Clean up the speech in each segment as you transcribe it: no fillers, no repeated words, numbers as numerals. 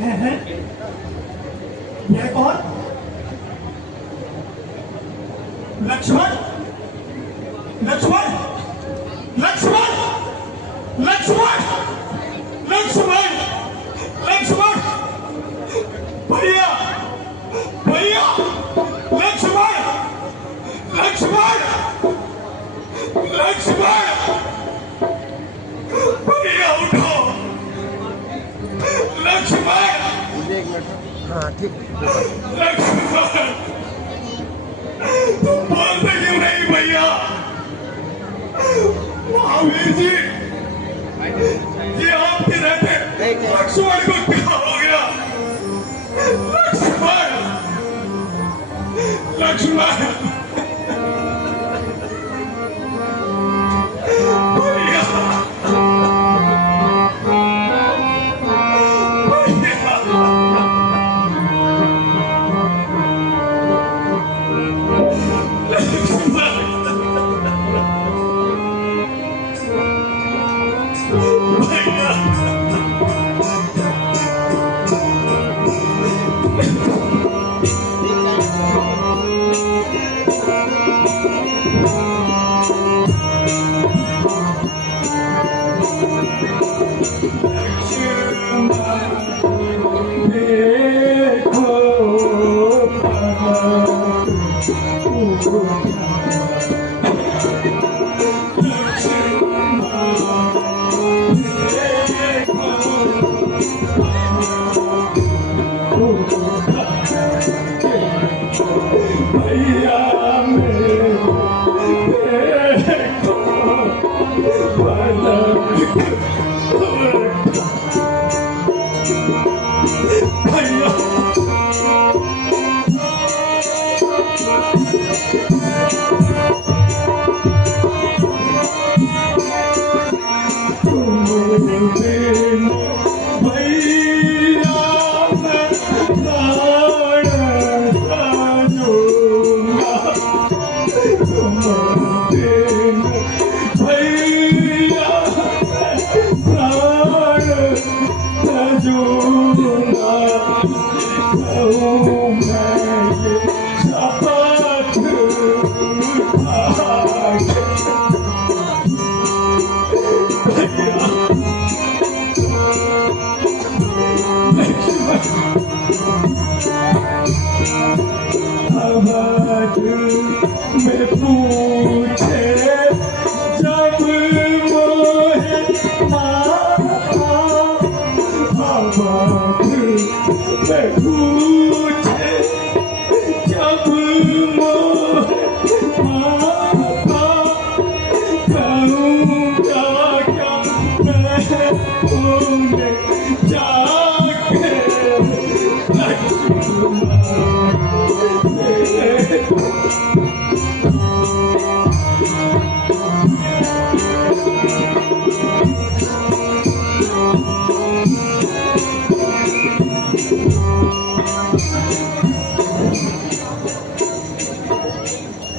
हैं? यह कौन? लक्ष्मण, लक्ष्मण, लक्ष्मण, लक्ष्मण, लक्ष्मण, लक्ष्मण, भैया, भैया, लक्ष्मण, लक्ष्मण, लक्ष्मण, भैया उठो, लक्ष्मण। हाँ ठीक। लक्ष्मण, तुम बोलते क्यों नहीं भैया? महावीर जी, ये आपके रहते लक्ष्मण को क्या हो गया? लक्ष्मण, लक्ष्मण, भैया,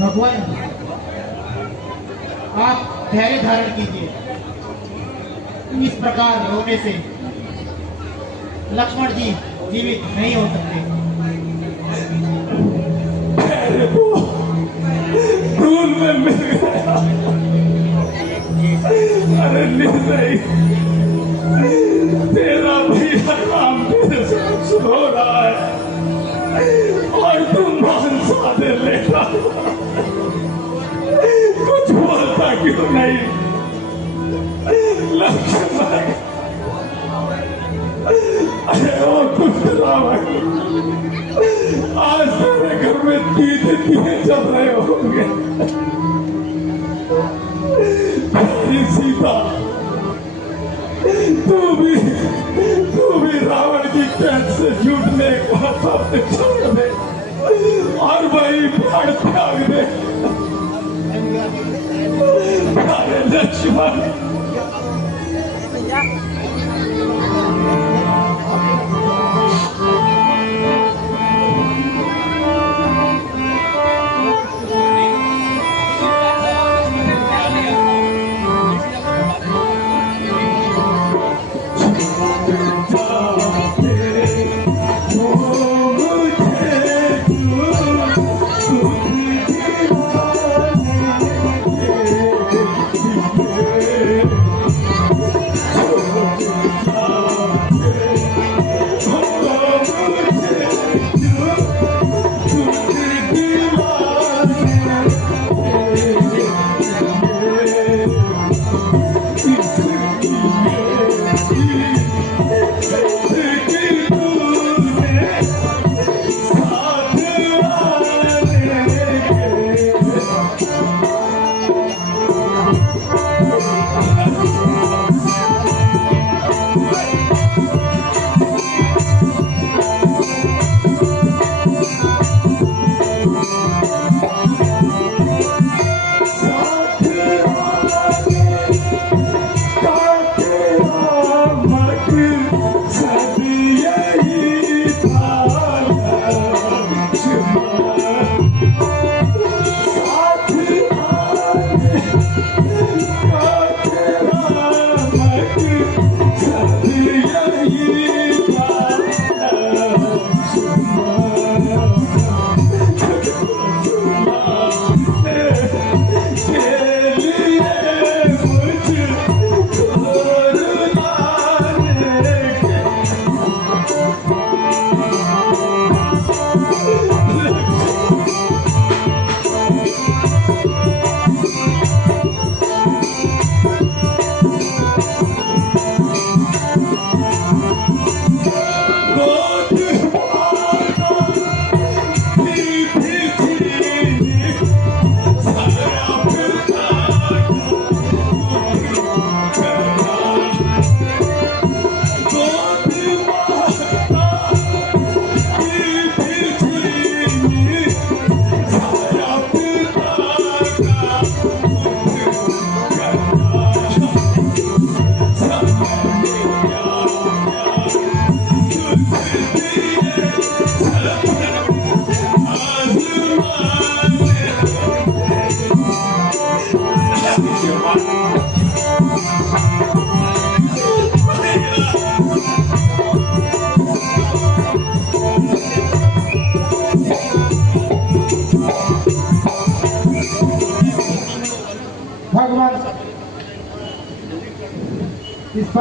भगवान आप धैर्य धारण कीजिए। इस प्रकार रोने से लक्ष्मण जी जीवित नहीं हो सकते। धूल में मिल गया। अरे नहीं, तेरा भैया काम तेरे से कुछ हो रहा है और तुम मान साधे लेता कुछ बोलता क्यों नहीं? लक्ष्मण, अरे ओ कुछ रावण, आज तेरे घर में तीन दिए चल रहे होंगे। तेरी सीता, तू भी रावण की कैद से छूटने का सब छोड़ दे और वही प्राण त्याग दे। अरे लक्ष्मण,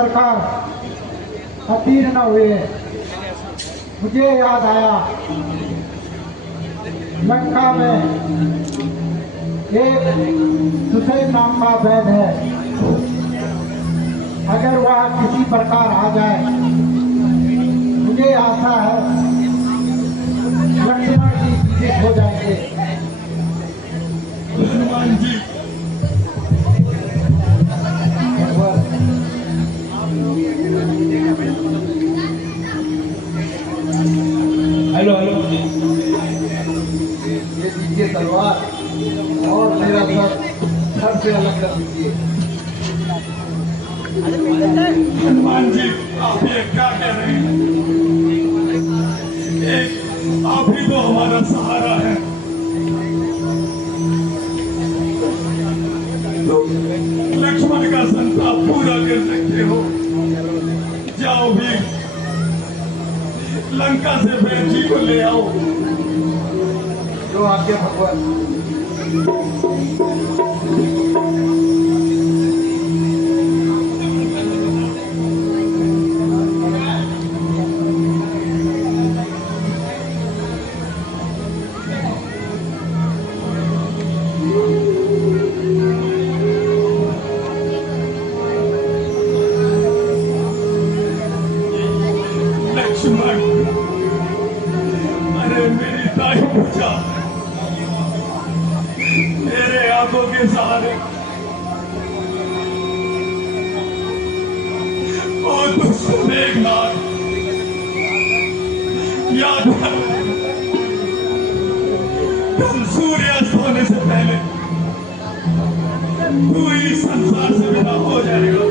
प्रकार अतीर्ण हुए, मुझे याद आया लंका में एक सुसैन नाम का वैद है। अगर वह किसी प्रकार आ जाए, मुझे आशा है लक्ष्मण जी जीवित हो जाएंगे। हनुमान जी हेलो हेलो, ये दीजिए तलवार और मेरा सर से अलग कर दीजिए। हनुमान जी आप ये क्या कह रहे हैं? एक आप ही तो हमारा सहारा है। तो लक्ष्मण का संताप पूरा कर सकते हो, जाओ भी लंका से बहन जी को ले आओ। जो आपके भगवान। लक्ष्मण, अरे मेरी ताई पूछा, मेरे आंखों के सहारे ओ दुष्ट मेघनाथ, याद है कल सूर्यास्त होने से पहले तू ही संसार से विदा हो जाएगा।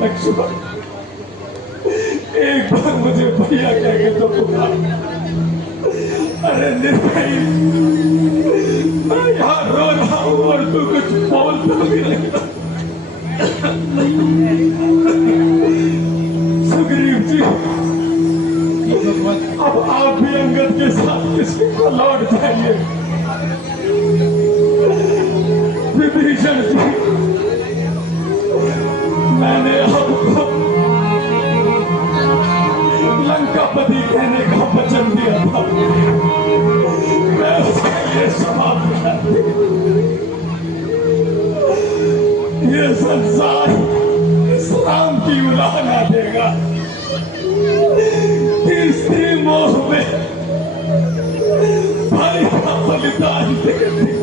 लक्ष्मण, एक बार मुझे भैया कह के तो पुकार। अरे निर्भय, मैं यहाँ रो रहा हूँ और तू कुछ बोलता भी नहीं। सुग्रीव जी, अब आप भी अंगद के साथ किसी को लौट जाइए। ये संसार इस राम की उलाहना देगा कि स्त्री मोह में भाई का बलिदान दे दी।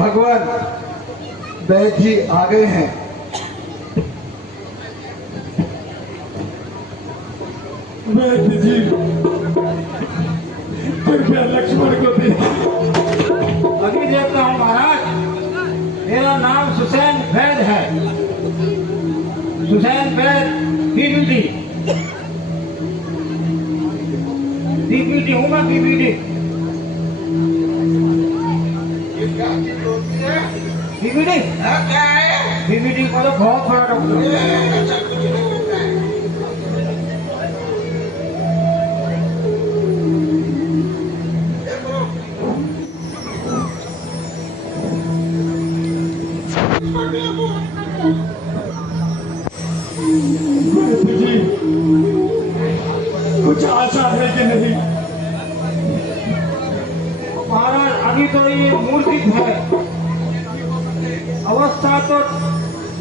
भगवान वैद जी आ गए हैं। वैद जी कृपया लक्ष्मण को दे। अभी देखता हूँ महाराज, मेरा नाम सुसैन वैद है। सुसैन वैद पीपीटी हूँ मैं, पीपीटी क्या है? पीपीटी को तो बहुत बड़ा डॉक्टर जी कुछ आशा है कि नहीं? महाराज अभी तो ये मूर्तित है, अवस्था तो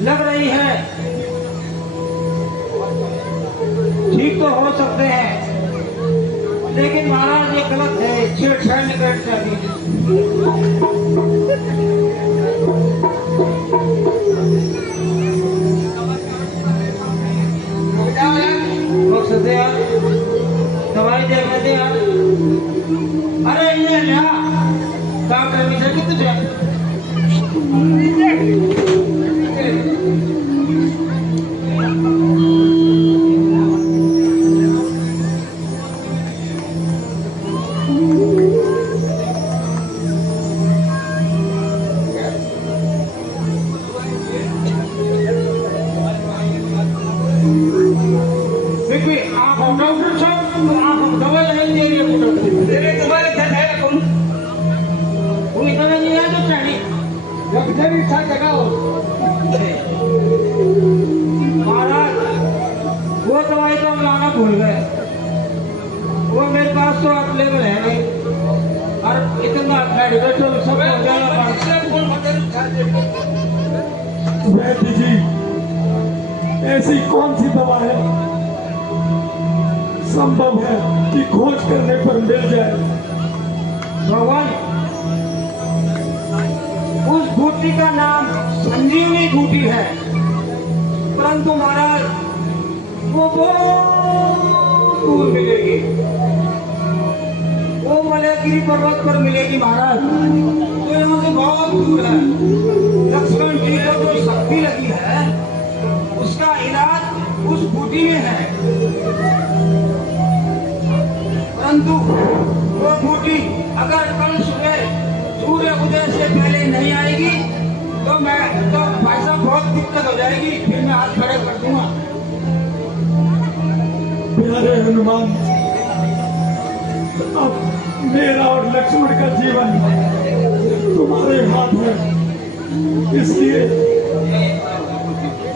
लग रही है ठीक तो हो सकते हैं, लेकिन महाराज ये गलत है, छेड़छाड़ नहीं करनी चाहिए। दे यार, दवाई दे यार। अरे ये क्या डॉक्टर मिश्रा की तुझे महाराज वो दवाई तो हम लाना भूल गए, वो मेरे पास तो अवेलेबल है नहीं, और इतना मेडिकल सब हो जाएगा। वैद्य जी ऐसी कौन सी दवा है संभव है कि खोज करने पर मिल जाए? भगवान उस बूटी का नाम संजीवनी बूटी है, परंतु महाराज वो बहुत दूर मिलेगी, वो मलयगिरी पर्वत पर मिलेगी महाराज, तो यहाँ से बहुत दूर है। लक्ष्मण जी को जो शक्ति लगी है उसका इलाज उस बूटी में है, परंतु वो बूटी अगर कल सुबह सूर्य उदय से पहले नहीं आएगी तो पैसा बहुत दिक्कत हो जाएगी, फिर मैं हाथ खड़े कर दूंगा। प्यारे हनुमान, अब मेरा और लक्ष्मण का जीवन तुम्हारे हाथ में, इसलिए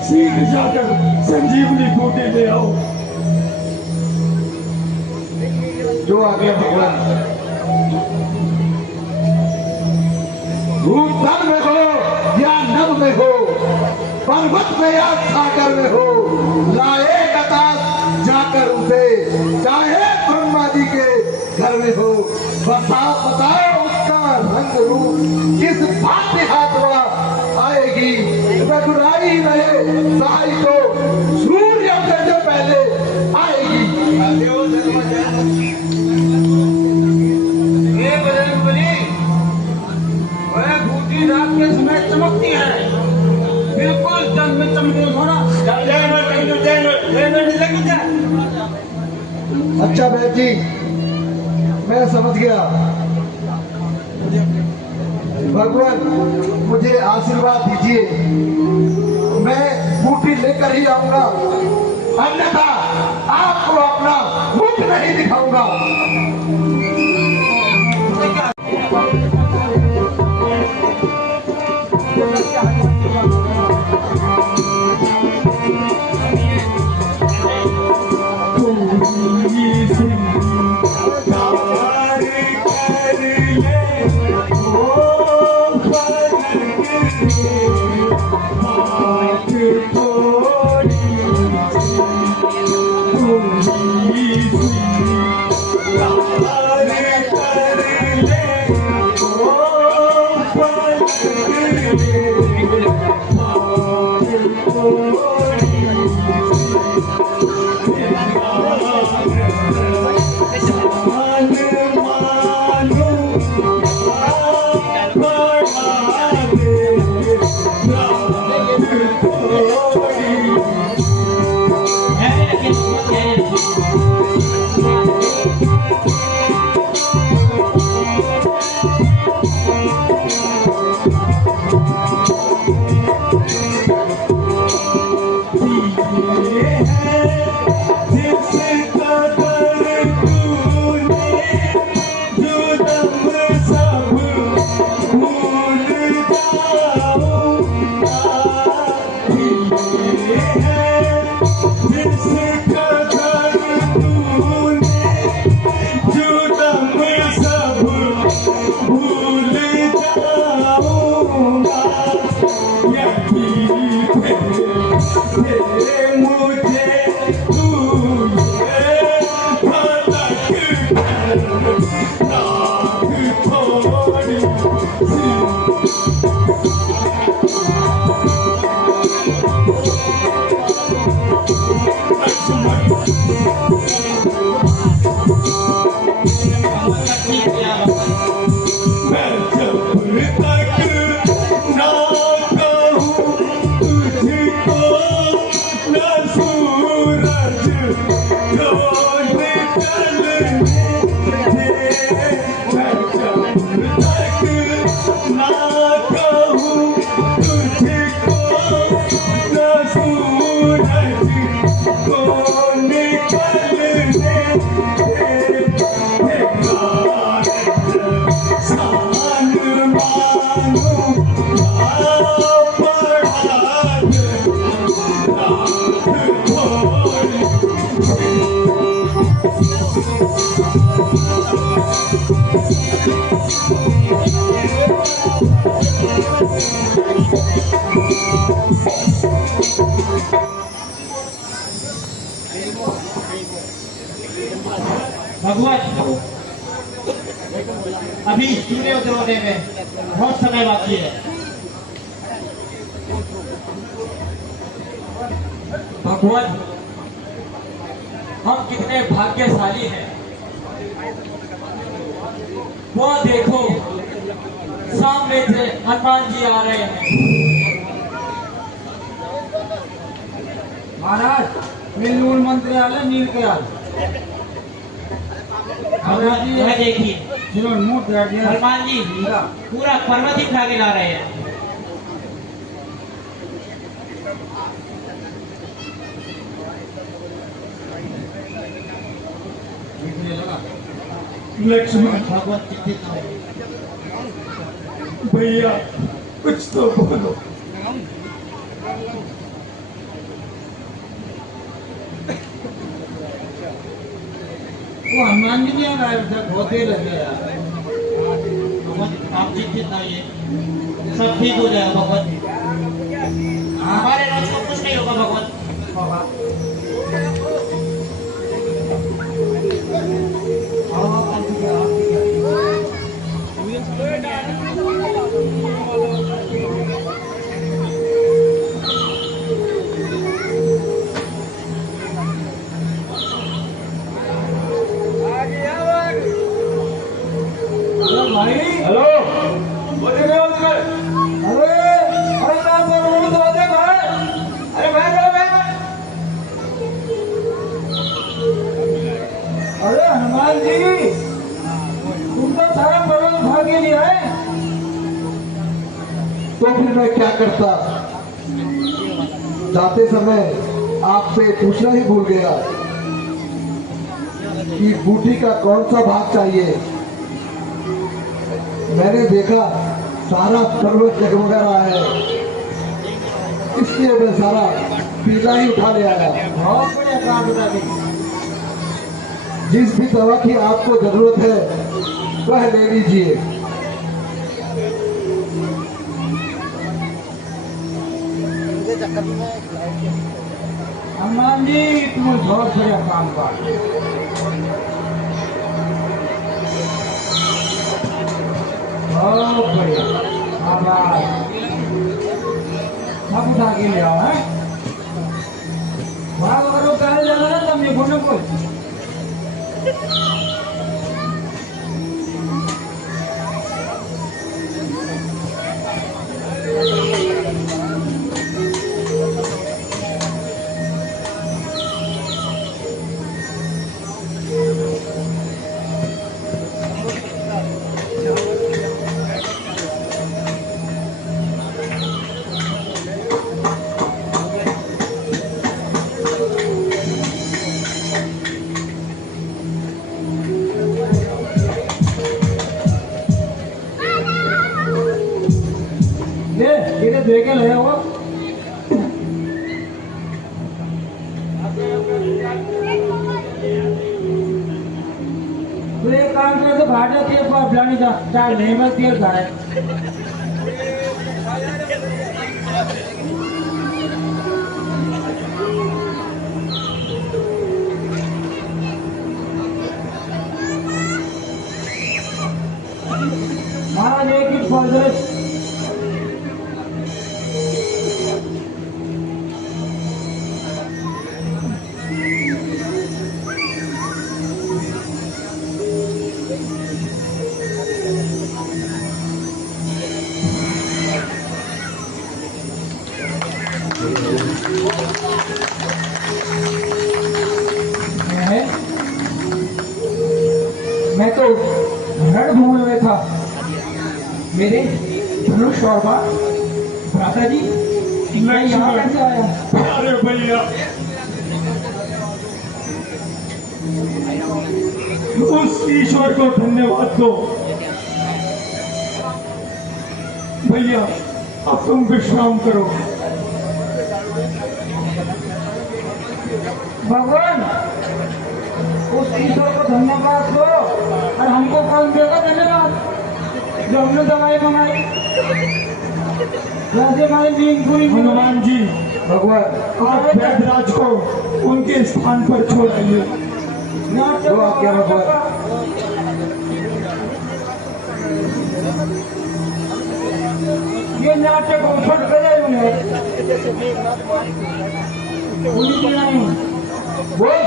शीघ्र जाकर संजीवनी बूटी ले आओ। जो आ गया भगवान। रूप धन में हो या नभ में हो, पर्वत में या सागर में हो, लाए बतास जाकर उसे, चाहे ब्रह्मा जी के घर में हो। बताओ उसका रंग रूप किस भांति हाथवा आएगी। रघुराई रहे साई तो सूर्य उदय से पहले आएगी। ये बजरंगबली, वह बूटी रात के समय चमकती है, बिल्कुल जन्म में चमके सोना। अच्छा बहन जी, मैं समझ गया। भगवान मुझे आशीर्वाद दीजिए, मैं बूटी लेकर ही आऊंगा, अन्यथा आपको अपना मुख नहीं दिखाऊंगा। भगवान अभी सूर्य उदय होने में बहुत समय बाकी है। भगवान हम कितने भाग्यशाली हैं। वो देखो सामने से हनुमान जी आ रहे हैं। महाराज मिलूल मंत्रालय नील के आल वह देखिए हनुमान जी पूरा पर्वत ही उठा के ला रहे हैं। लक्ष्मण भगवान चिंतित हो भैया कुछ तो बोलो। वो हनुमान जी नहीं आए थे, बहुत देर लगे यार। भगवान आप चिंतित ना होइए, सब ठीक हो जाएगा भगवान। हमारे राज को कुछ नहीं होगा भगवान। भाई हेलो बोलिए क्या बोल रहे हैं? अरे नाम पर बोलो तो होते भाई। अरे भाई अरे हनुमान जी, तुम तो सारा पर्वत उठा के लिए आए। तो फिर मैं क्या करता? जाते समय आपसे पूछना ही भूल गया कि बूटी का कौन सा भाग चाहिए। मैंने देखा सारा पर्वत जगमगा रहा है, इसलिए मैं सारा पीला ही उठा ले आया। बहुत बढ़िया काम बता दी। जिस भी दवा की आपको जरूरत है वह ले लीजिए। हनुमान जी, तुम बहुत बढ़िया काम कर। बहुत बढ़िया, आभार। सब उठा के ले आओ है। भाग करो, पहले जाना ना तब देखो ना कुछ। ये देखे ले वो। तो एक काम कर तो भाड़ा के पास ब्लानी जा चार नहीं बस तेल खा रहा है। महाराज एक ही फल मैं तो रणभूमि में था। मेरे धनुष और बाण भ्राता जी, मैं यहाँ कैसे आया? अरे भैया, उस ईश्वर को धन्यवाद दो। भैया अब तुम विश्राम करो। भगवान, उस ईश्वर को धन्यवाद दो और हमको कौन देगा धन्यवाद? जो हमने दवाई मंगाई, वैसे हमारी नींद पूरी नहीं हुई। हनुमान जी, भगवान आप वैद्यराज को उनके स्थान पर छोड़ाइए। वो आज्ञा भगवान। ये नाटक उछट करे उन्हें पूरी नहीं। बोल